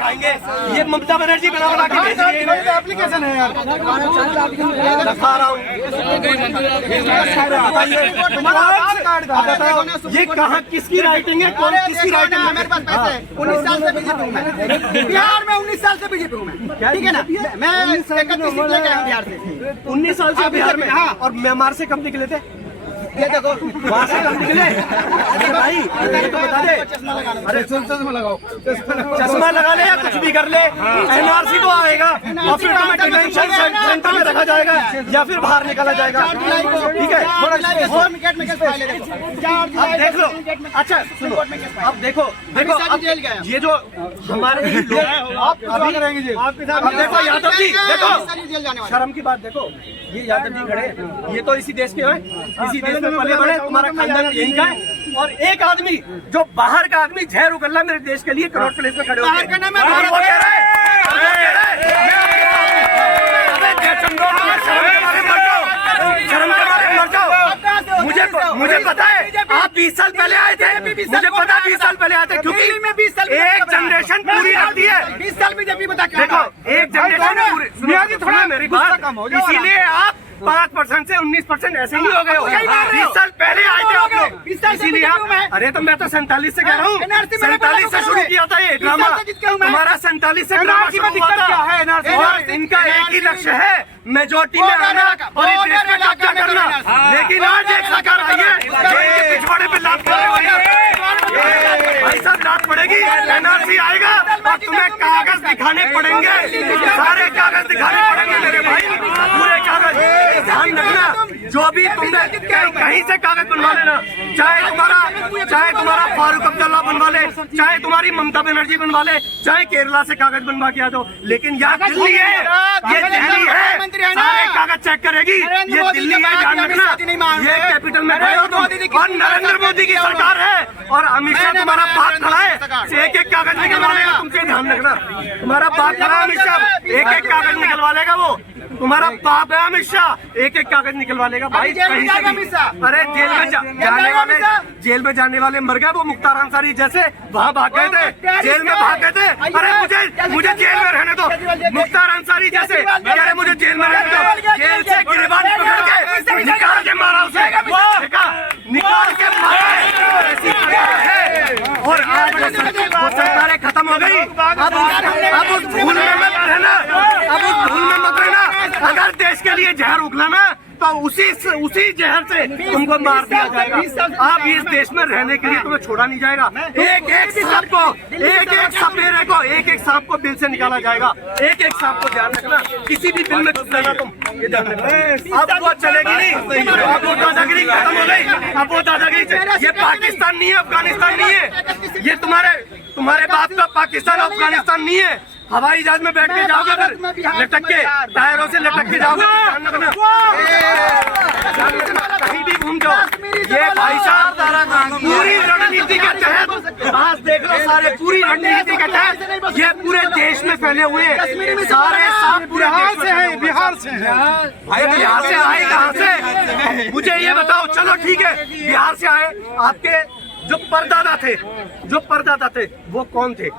दिखाएंगे। ये ममता बनर्जी बना बना के भेज रही है। एप्लीकेशन है यार, दिखा रहा हूँ। ये कहाँ किसकी राइटिंग है? कौन किसकी राइटिंग है? मेरे पास पैसे है। 19 साल से बीजेपी हूँ मैं, बिहार में 19 साल से बीजेपी हूँ मैं, ठीक है ना। मैं 31 सीट लेके आया बिहार से, 19 साल से बिहार में। हाँ। और म्यांमार से कब निकले थे? ये देखो वहाँ से कब निकले? अरे भाई ये तो बता दे। अरे चश्मा लगाओ, चश्मा लगा ले या कुछ भी कर ले, एनआरसी तो आएगा और फिर तुम्हें डिटेंशन सेंटर में रखा जाएगा या फिर बाहर निकाला जाएगा। ठीक है, अब देख लो। अच्छा सुनो, अब देखो अब ये जो हमारे लोग अभी करेंगे, अब देखो यादव जी, देखो शर्म की बात, देखो ये यादव जी खड़े, ये तो इसी देश के हैं, इसी देश में पले बड़े, तुम्हारा खानदान यही का है। और एक आदमी जो बाहर का आदमी जहर उगल्ला मेरे देश के लिए करोड़ प्लेस में खड़े होकर मुझे पता है आप 20 साल पहले आए थे, मुझे पता है 20 साल पहले आए थे, क्योंकि एक जनरेशन पूरी रहती है। 20 साल बीजेपी बता, देखो एक जनरेशन पूरी, थोड़ा मेरी बात, इसीलिए आप 5% से 19% ऐसे ही हो गए हो। 20 साल पहले आए थे आप लोग, इसीलिए आप। अरे तो मैं तो 47 से कह रहा हूँ, 47 से शुरू किया था ये ड्रामा हमारा, 47 से ड्रामा शुरू हुआ था। और इनका एक ही लक्ष्य है, मेजोरिटी में आना और इस देश में कब्जा करना। लेकिन आज एक सरकार आई है पिछवाड़े पे लात पड़ रही है, भाई साहब लात पड़ेगी, एनआरसी आएगा और तुम्हें कागज दिखाने पड़ेंगे, सारे कागज दिखाने पड़ेंगे मेरे भाई, पूरे कागज। ध्यान रखना, जो भी तुमने कहीं से कागज बनवा लेना, चाहे तुम्हारा फारूक अब्दुल्ला बनवा ले, चाहे तुम्हारी ममता बनर्जी बनवा ले, चाहे केरला से कागज बनवा के आ जाओ, लेकिन यहाँ दिल्ली है, ये दिल्ली है, सारे कागज चेक करेगी, ये दिल्ली है, ध्यान रखना। ये कैपिटल में खड़े हो तुम, और नरेंद्र मोदी की सरकार है और अमित शाह तुम्हारा बाप खड़ा है, एक एक कागज निकलवा लेगा तुमसे, ध्यान रखना। तुम्हारा बाप खड़ा है अमित शाह, एक एक कागज निकलवा लेगा वो, तुम्हारा बाप है अमित शाह, एक एक कागज निकलवा लेगा भाई कहीं से भी। अरे जेल में जाने वाले मर गए, वो मुख्तार अंसारी जैसे वहाँ भाग गए थे, जेल में भाग गए थे। अरे मुझे जेल में रहने दो, मुख्तार अंसारी जैसे, अरे मुझे जेल में रहने दो, जेल से गिरबान पकड़ के निकाल के मारा उसे, निकाल के मारा। और आज वो सरकारें खत्म हो गई, अब उस भूल में मत रहना, अब उस भूल में मत रहना। अगर देश के लिए जहर उगलना तो उसी जहर से तुमको मार दिया जाएगा। आप इस देश में रहने के लिए तुम्हें छोड़ा नहीं जाएगा। एक एक सांप को, एक एक सपेरे को, एक एक सांप को बिल से निकाला जाएगा, एक एक सांप को ध्यान रखना, किसी भी बिल में घुस लेना तुम, ये ध्यान रखना। अब वो चलेगी नहीं, अब वो दादागिरी खत्म हो गई, अब वो दादागिरी, ये पाकिस्तान नहीं है, अफगानिस्तान नहीं है, ये तुम्हारे बाप का पाकिस्तान अफगानिस्तान नहीं है। हवाई जहाज में बैठ के जाओगे, अगर लटक के टायरों से लटक के जाओगे, कहीं भी घूम जाओ। ये भाई साहब पूरी रणनीति के तहत, आज देख लो सारे, पूरी रणनीति के तहत ये पूरे देश में फैले हुए हैं, सारे सांप पूरे बिहार से है, बिहार से भाई, बिहार से आए कहाँ से? मुझे ये बताओ। चलो ठीक है, बिहार से आए, आपके जो परदादा थे वो कौन थे?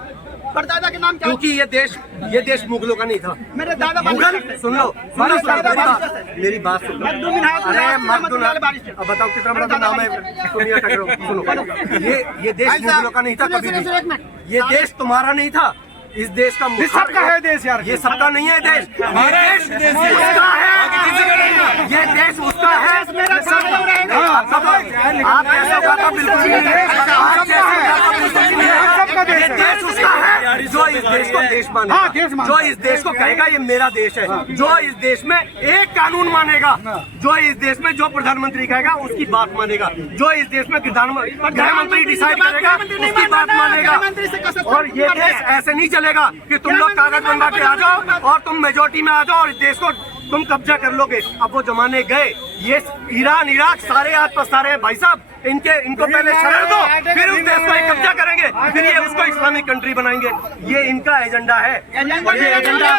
परदादा के नाम क्या? क्योंकि ये देश मुगलों का नहीं था। मेरे दादा मुगल, सुन लो मेरी बात सुन लो। अरे मखदूम, अब बताओ कितना बड़ा नाम है, सुनो, ये देश मुगलों का नहीं था कभी भी, ये देश तुम्हारा नहीं था, इस देश का सबका है देश यार, ये सबका नहीं है देश, ये देश उसका है, ये देश उसका है। आप ऐसा कहा बिल्कुल नहीं, ये देश उसका है जो इस देश को देश मानेगा, जो इस देश को कहेगा ये मेरा देश है, जो इस देश में एक कानून मानेगा, जो इस देश में जो प्रधानमंत्री कहेगा उसकी बात मानेगा, जो इस देश में गृह मंत्री डिसाइड करेगा उसकी बात मानेगा। और ये देश ऐसे नहीं चलेगा कि तुम लोग कागज बनवा के आ जाओ और तुम मेजोरिटी में आ जाओ और इस देश को तुम कब्जा कर लोगे। अब वो जमाने गए, ये ईरान इराक सारे आज पछता रहे हैं भाई साहब, इनको पहले शरण दो, फिर उस देश को कब्जा करेंगे, फिर ये उसको इस्लामिक कंट्री बनाएंगे। ये इनका एजेंडा है और ये एजेंडा